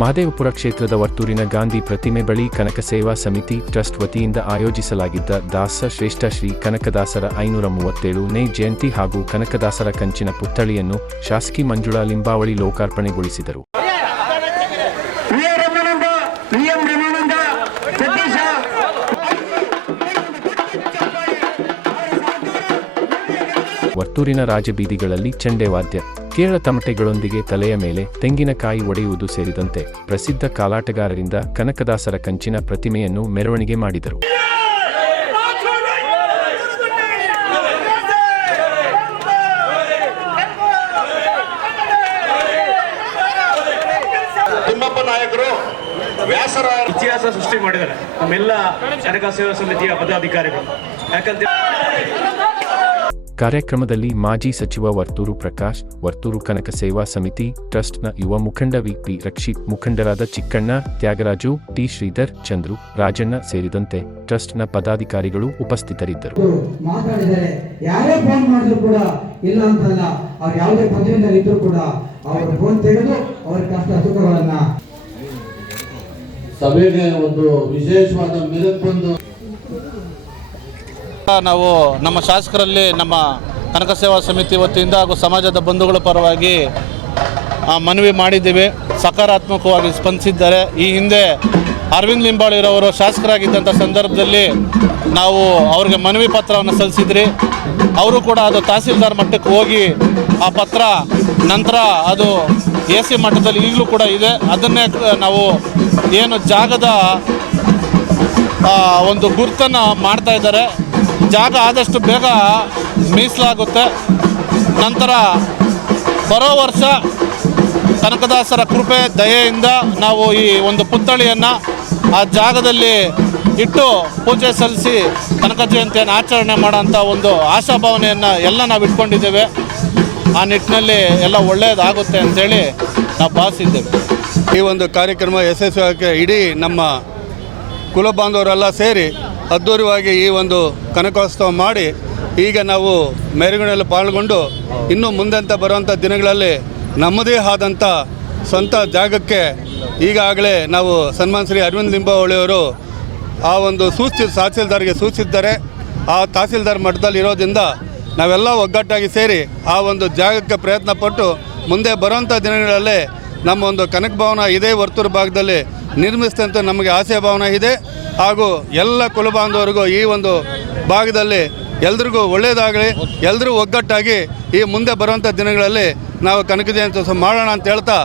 ಮಹದೇವಪುರ ಕ್ಷೇತ್ರದ ವರ್ತೂರಿನ ಗಾಂಧಿ ಪ್ರತಿಮೆ ಬಳಿ ಕನಕ ಸೇವಾ ಸಮಿತಿ ಟ್ರಸ್ಟ್ ವತಿಯಿಂದ ಆಯೋಜಿಸಲಾಗಿದ್ದ ದಾಸ ಶ್ರೇಷ್ಠ ಶ್ರೀ ಕನಕದಾಸರ 537ನೇ ಜಯಂತಿ ಹಾಗೂ ಕನಕದಾಸರ ಕಂಚಿನ ಪುತ್ಥಳಿಯನ್ನು ಶಾಸಕಿ ಮಂಜುಳಾ ಲಿಂಬಾವಳಿ ಲೋಕಾರ್ಪಣೆಗೊಳಿಸಿದರು. ವರ್ತೂರಿನ ರಾಜಬೀದಿಗಳಲ್ಲಿ ಚೆಂಡೆ ವಾದ್ಯ, ಕೇರಳ ತಮಟೆಗಳೊಂದಿಗೆ ತಲೆಯ ಮೇಲೆ ತೆಂಗಿನಕಾಯಿ ಒಡೆಯುವುದು ಸೇರಿದಂತೆ ಪ್ರಸಿದ್ಧ ಕಾಲಾಟಗಾರರಿಂದ ಕನಕದಾಸರ ಕಂಚಿನ ಪ್ರತಿಮೆಯನ್ನು ಮೆರವಣಿಗೆ ಮಾಡಿದರು. ತಿಮ್ಮಪ್ಪ ನಾಯಕರು ವ್ಯಾಸರಾಯರ ಇತಿಹಾಸ ಸೃಷ್ಟಿ ಮಾಡಿದ್ದಾರೆ ನಮ್ಮೆಲ್ಲ ಕನಕ ಸೇವಾ ಸಮಿತಿಯ ಪದಾಧಿಕಾರಿಗಳು. ಯಾಕಂತ ಕಾರ್ಯಕ್ರಮದಲ್ಲಿ ಮಾಜಿ ಸಚಿವ ವರ್ತೂರು ಪ್ರಕಾಶ್, ವರ್ತೂರು ಕನಕ ಸೇವಾ ಸಮಿತಿ ಟ್ರಸ್ಟ್ನ ಯುವ ಮುಖಂಡ ವಿಪಿ ರಕ್ಷಿತ್, ಮುಖಂಡರಾದ ಚಿಕ್ಕಣ್ಣ, ತ್ಯಾಗರಾಜು, ಟಿ ಶ್ರೀಧರ್, ಚಂದ್ರು, ರಾಜಣ್ಣ ಸೇರಿದಂತೆ ಟ್ರಸ್ಟ್ನ ಪದಾಧಿಕಾರಿಗಳು ಉಪಸ್ಥಿತರಿದ್ದರು. ಮಾತಾಡಿದರೆ ಯಾರೇ ಫೋನ್ ಮಾಡಿದ್ರು ಕೂಡ ಇಲ್ಲ ಅಂತಲ್ಲ, ಅವ್ರು ಯಾವುದೇ ಪದವಿಯಿಂದ ಇದ್ರು ಕೂಡ ಅವರು ಫೋನ್ ತೆಗೆದು ಅವರ ಕಷ್ಟ ಸುಖಗಳನ್ನ ಸಭೆಗೆ ಒಂದು ವಿಶೇಷವಾದ ಮೆರುಗು ಬಂದು ನಾವು ನಮ್ಮ ಶಾಸಕರಲ್ಲಿ ನಮ್ಮ ಕನಕ ಸೇವಾ ಸಮಿತಿ ವತಿಯಿಂದ ಹಾಗೂ ಸಮಾಜದ ಬಂಧುಗಳ ಪರವಾಗಿ ಮನವಿ ಮಾಡಿದ್ದೀವಿ. ಸಕಾರಾತ್ಮಕವಾಗಿ ಸ್ಪಂದಿಸಿದ್ದಾರೆ. ಈ ಹಿಂದೆ ಅರವಿಂದ್ ಲಿಂಬಾವಳಿರವರು ಶಾಸಕರಾಗಿದ್ದಂಥ ಸಂದರ್ಭದಲ್ಲಿ ನಾವು ಅವ್ರಿಗೆ ಮನವಿ ಪತ್ರವನ್ನು ಸಲ್ಲಿಸಿದ್ರಿ. ಅವರು ಕೂಡ ಅದು ತಹಸೀಲ್ದಾರ್ ಮಟ್ಟಕ್ಕೆ ಹೋಗಿ ಆ ಪತ್ರ ನಂತರ ಅದು AC ಮಟ್ಟದಲ್ಲಿ ಈಗಲೂ ಕೂಡ ಇದೆ. ಅದನ್ನೇ ನಾವು ಏನು ಜಾಗದ ಒಂದು ಗುರುತನ್ನು ಮಾಡ್ತಾ ಇದ್ದಾರೆ. ಜಾಗ ಆದಷ್ಟು ಬೇಗ ಮೀಸಲಾಗುತ್ತೆ. ನಂತರ ಬರೋ ವರ್ಷ ಕನಕದಾಸರ ಕೃಪೆ ದಯೆಯಿಂದ ನಾವು ಈ ಒಂದು ಪುತ್ಥಳಿಯನ್ನು ಆ ಜಾಗದಲ್ಲಿ ಇಟ್ಟು ಪೂಜೆ ಸಲ್ಲಿಸಿ ಕನಕ ಜಯಂತಿಯನ್ನು ಆಚರಣೆ ಮಾಡೋಂಥ ಒಂದು ಆಶಾಭಾವನೆಯನ್ನು ಎಲ್ಲ ನಾವು ಇಟ್ಕೊಂಡಿದ್ದೇವೆ. ಆ ನಿಟ್ಟಿನಲ್ಲಿ ಎಲ್ಲ ಒಳ್ಳೆಯದಾಗುತ್ತೆ ಅಂತೇಳಿ ನಾವು ಭಾವಿಸಿದ್ದೇವೆ. ಈ ಒಂದು ಕಾರ್ಯಕ್ರಮ ಯಶಸ್ವಿಯಾಗಿ ಇಡೀ ನಮ್ಮ ಕುಲ ಬಾಂಧವರೆಲ್ಲ ಸೇರಿ ಅದ್ಧೂರಿಯಾಗಿ ಈ ಒಂದು ಕನಕೋತ್ಸವ ಮಾಡಿ ಈಗ ನಾವು ಮೆರವಣಿಗೆಯಲ್ಲಿ ಪಾಲ್ಗೊಂಡು ಇನ್ನು ಮುಂದಂತ ಬರುವಂಥ ದಿನಗಳಲ್ಲಿ ನಮ್ಮದೇ ಆದಂಥ ಸ್ವಂತ ಜಾಗಕ್ಕೆ ಈಗಾಗಲೇ ನಾವು ಸನ್ಮಾನ್ ಶ್ರೀ ಅರವಿಂದ್ ಲಿಂಬಾವಳಿಯವರು ಆ ಒಂದು ತಹಸೀಲ್ದಾರ್ಗೆ ಸೂಚಿಸಿದ್ದಾರೆ. ಆ ತಹಸೀಲ್ದಾರ್ ಮಟ್ಟದಲ್ಲಿ ಇರೋದ್ರಿಂದ ನಾವೆಲ್ಲ ಒಗ್ಗಟ್ಟಾಗಿ ಸೇರಿ ಆ ಒಂದು ಜಾಗಕ್ಕೆ ಪ್ರಯತ್ನ ಪಟ್ಟು ಮುಂದೆ ಬರುವಂಥ ದಿನಗಳಲ್ಲಿ ನಮ್ಮ ಒಂದು ಕನಕ ಭವನ ಇದೇ ವರ್ತೂರು ಭಾಗದಲ್ಲಿ ನಿರ್ಮಿಸಿದಂತೆ ನಮಗೆ ಆಸೆ ಭಾವನೆ ಇದೆ. ಹಾಗೂ ಎಲ್ಲ ಕುಲಬಾಂಧವರಿಗೂ ಈ ಒಂದು ಭಾಗದಲ್ಲಿ ಎಲ್ರಿಗೂ ಒಳ್ಳೆಯದಾಗಲಿ, ಎಲ್ಲರೂ ಒಗ್ಗಟ್ಟಾಗಿ ಈ ಮುಂದೆ ಬರುವಂಥ ದಿನಗಳಲ್ಲಿ ನಾವು ಕನಕ ಜಯಂತಿ ಮಾಡೋಣ ಅಂತ ಹೇಳ್ತಾ